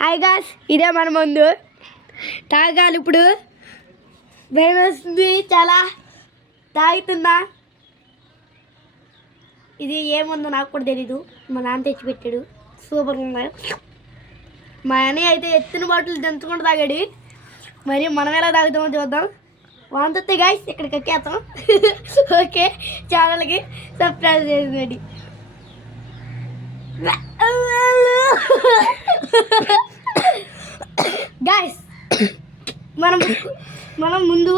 Hi guys, ఇదే మన ముందు తాగాలి. ఇప్పుడు భయం వస్తుంది, చాలా తాగుతున్నా. ఇది ఏముందో నాకు కూడా తెలీదు, మా నాన్న తెచ్చిపెట్టాడు. సూపర్గా ఉన్నాయి. మా అన్నయ్య అయితే ఎత్తిన బాటిల్ దంచుకుంటూ తాగాడు. మరి మనం ఎలా తాగుతామో చూద్దాం. వాంతే గాయ్స్, ఇక్కడికి ఎక్కేస్తాం. ఓకే, ఛానల్కి సబ్స్క్రైబ్ చేయండి. గాయ్స్, మనం ముందు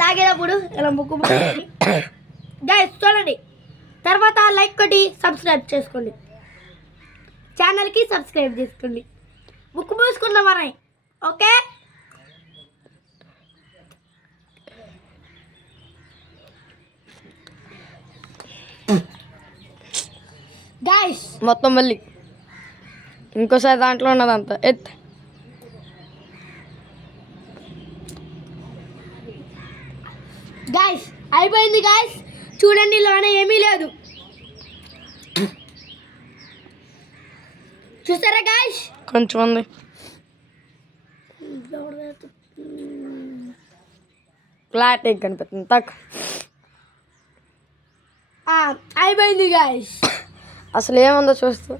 తాగేటప్పుడు ఇలా ముక్కు గాయ్స్ చూడండి. తర్వాత లైక్ కొట్టి సబ్స్క్రైబ్ చేసుకోండి, ఛానల్కి సబ్స్క్రైబ్ చేసుకోండి. ముక్కు మూసుకుందాం మనం. ఓకే గాయ్స్, మొత్తం మళ్ళీ ఇంకోసారి దాంట్లో ఉన్నదంతా గాయ్స్ అయిపోయింది. గాయ్స్ చూడండి, లోన ఏమీ లేదు. చూసారా గాయ్స్? కొంచెం ఉంది. ఫ్లాట్ ఎగ్ కనిపిస్తుంది. అయిపోయింది గాయ్స్. అసలు ఏముందో చూస్తూ